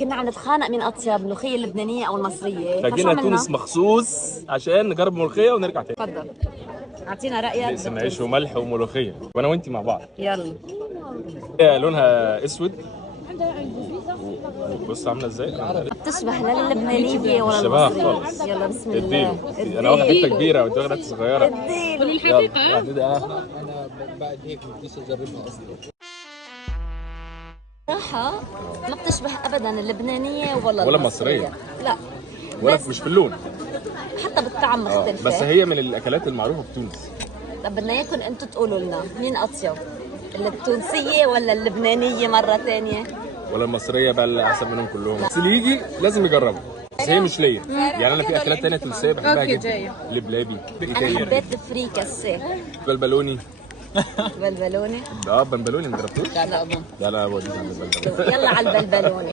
كنا عم نتخانق مين اطيب، الملوخيه اللبنانيه او المصريه، فشو فجينا عملنا؟ تونس مخصوص عشان نجرب ملوخيه ونرجع تاني. تفضل اعطينا رايك نقسم عيش بالتونسي. وملح وملوخيه وانا وانتي مع بعض. يلا. هي لونها اسود. بص عامله ازاي؟ بتشبه لا اللبنانيه ولا مش شبهها المصريه. خالص. يلا بسم اديله. الله. انا واخد حته كبيره وانت واخد حته صغيره. اديله. يلا بعد انا بعد هيك بديش اجربها اصلا. صراحه ما بتشبه ابدا اللبنانيه ولا ولا المصريه. المصرية. لا ولا بس مش في اللون. حتى بالطعم مختلفه. بس هي من الاكلات المعروفه في تونس. طب بدنا اياكم انتم تقولوا لنا مين اطيب، التونسيه ولا اللبنانيه مره ثانيه؟ ولا المصريه بقى اللي احسن منهم كلهم. بس اللي يجي لازم يجربه. بس هي مش ليا. يعني انا في اكلات تانية تونسيه بحبها جدا. لبلابي. انا حبيت الفريكاسيه. بلبلوني. بلبلوني. بلبلوني ما جربتوش؟ لا لا لا وديت عند البلبلوني. يلا على البلبلوني.